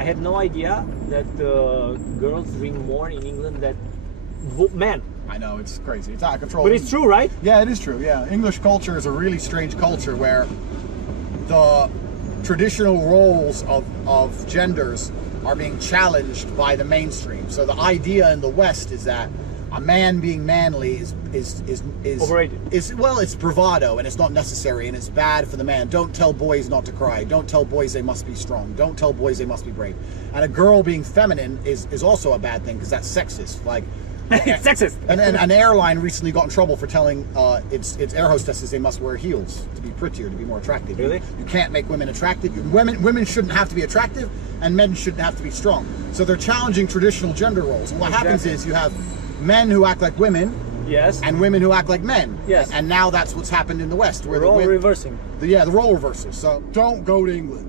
I had no idea that girls drink more in England than men. I know, it's crazy. It's out of control. But it's true, right? Yeah, it is true. Yeah, English culture is a really strange culture where the traditional roles of genders are being challenged by the mainstream. So the idea in the West is that a man being manly is overrated. It's bravado and it's not necessary and it's bad for the man. Don't tell boys not to cry. Don't tell boys they must be strong. Don't tell boys they must be brave. And a girl being feminine is also a bad thing because that's sexist. Like It's sexist. And then an airline recently got in trouble for telling its air hostesses they must wear heels to be prettier, to be more attractive. Really? You can't make women attractive. Women shouldn't have to be attractive, and men shouldn't have to be strong. So they're challenging traditional gender roles. And what happens is you have men who act like women, yes, and women who act like men. Yes. And now that's what's happened in the West. Where we're all reversing. The role reversals. So don't go to England.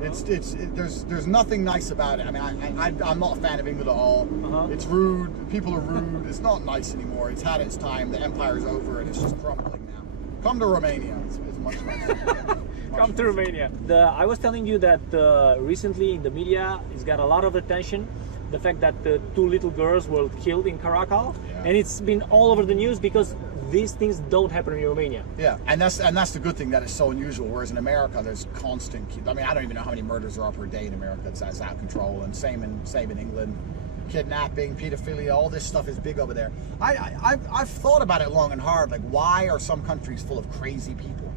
There's nothing nice about it. I mean, I'm not a fan of England at all. It's rude. People are rude. It's not nice anymore. It's had its time. The empire's over, and it's just crumbling now. Come to Romania. It's much nicer. Come to Romania. I was telling you that recently in the media, it's got a lot of attention. The fact that the 2 little girls were killed in Krakow, and it's been all over the news because these things don't happen in Romania. Yeah, and that's the good thing, that it's so unusual. Whereas in America, there's constant. I mean, I don't even know how many murders there are per day in America. It's out of control, and same in England. Kidnapping, pedophilia, all this stuff is big over there. I've thought about it long and hard. Like, why are some countries full of crazy people,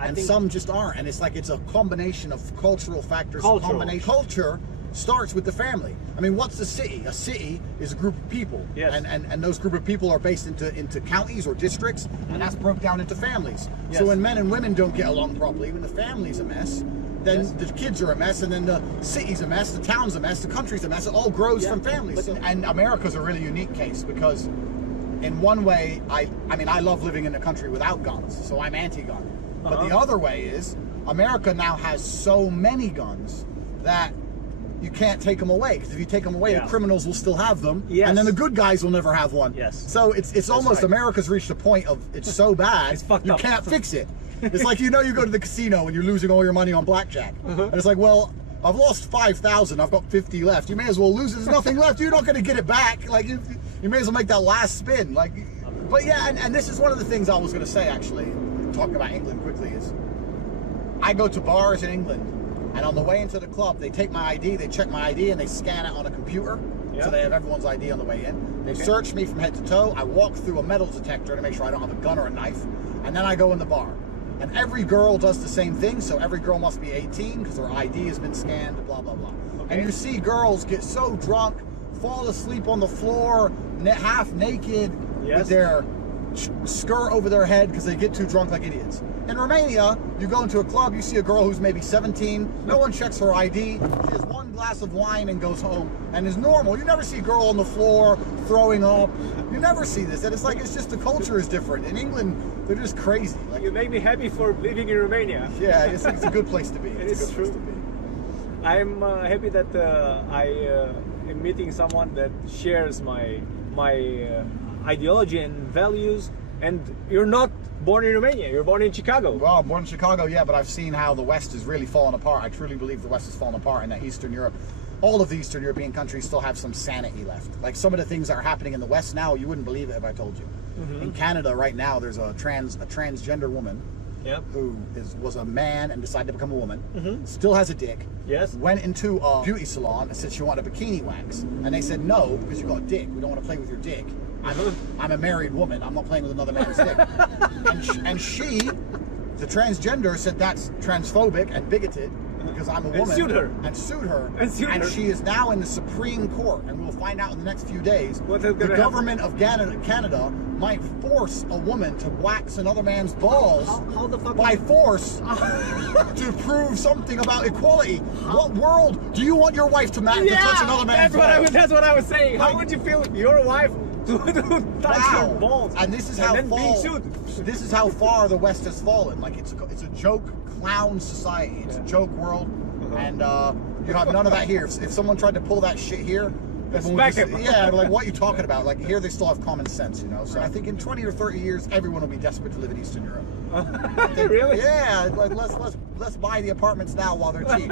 and some just aren't? And it's like it's a combination of cultural factors. Culture starts with the family. I mean, what's a city? A city is a group of people, and those group of people are based into counties or districts, and that's broke down into families. So when men and women don't get along properly, when the family's a mess, then the kids are a mess, and then the city's a mess, the town's a mess, the country's a mess. It all grows from families. And America's a really unique case because, in one way, I mean, I love living in a country without guns, so I'm anti-gun. But the other way is, America now has so many guns that you can't take them away, because if you take them away, the criminals will still have them, and then the good guys will never have one. So it's almost America's reached a point of it's so bad it's fucked you up. Can't fix it. It's like, you go to the casino and you're losing all your money on blackjack, and it's like, well, I've lost 5,000, I've got 50 left. You may as well lose it. There's nothing left. You're not going to get it back. Like you may as well make that last spin. Like, but yeah, and this is one of the things I was going to say actually, talking about England quickly, is I go to bars in England. And on the way into the club, they take my ID, they check my ID, and they scan it on a computer. So they have everyone's ID on the way in. They search me from head to toe. I walk through a metal detector to make sure I don't have a gun or a knife. And then I go in the bar. And every girl does the same thing. So every girl must be 18 because their ID has been scanned, blah, blah, blah. And you see girls get so drunk, fall asleep on the floor, half naked, with their skirt over their head because they get too drunk like idiots. In Romania, you go into a club, you see a girl who's maybe 17, no one checks her ID, she has one glass of wine and goes home, and is normal. You never see a girl on the floor throwing up. You never see this, and it's just the culture is different. In England, they're just crazy. Like, you make me happy for living in Romania. Yeah, it's a good place to be. It's true. I'm happy that I am meeting someone that shares my ideology and values. And you're not born in Romania, you're born in Chicago. Well, I'm born in Chicago, yeah, but I've seen how the West has really fallen apart. I truly believe the West has fallen apart, and that Eastern Europe, all of the Eastern European countries still have some sanity left. Like some of the things that are happening in the West now, you wouldn't believe it if I told you. In Canada right now, there's a transgender woman who was a man and decided to become a woman, still has a dick, went into a beauty salon and said she wanted a bikini wax. And they said, no, because you got a dick. We don't want to play with your dick. I'm a married woman. I'm not playing with another man's dick. And she, the transgender, said that's transphobic and bigoted because I'm a woman. And sued her. And she is now in the Supreme Court, and we'll find out in the next few days. The government of Canada might force a woman to wax another man's balls by force to prove something about equality. What world do you want your wife to touch another man's balls? That's what I was saying. How would you feel if your wife to touch your balls? And this is how far the West has fallen. Like it's a joke clown society. It's a joke world, and you have none of that here. If someone tried to pull that shit here, like, what are you talking about? Like, here they still have common sense, So I think in 20 or 30 years, everyone will be desperate to live in Eastern Europe. Really? Yeah, like let's buy the apartments now while they're cheap,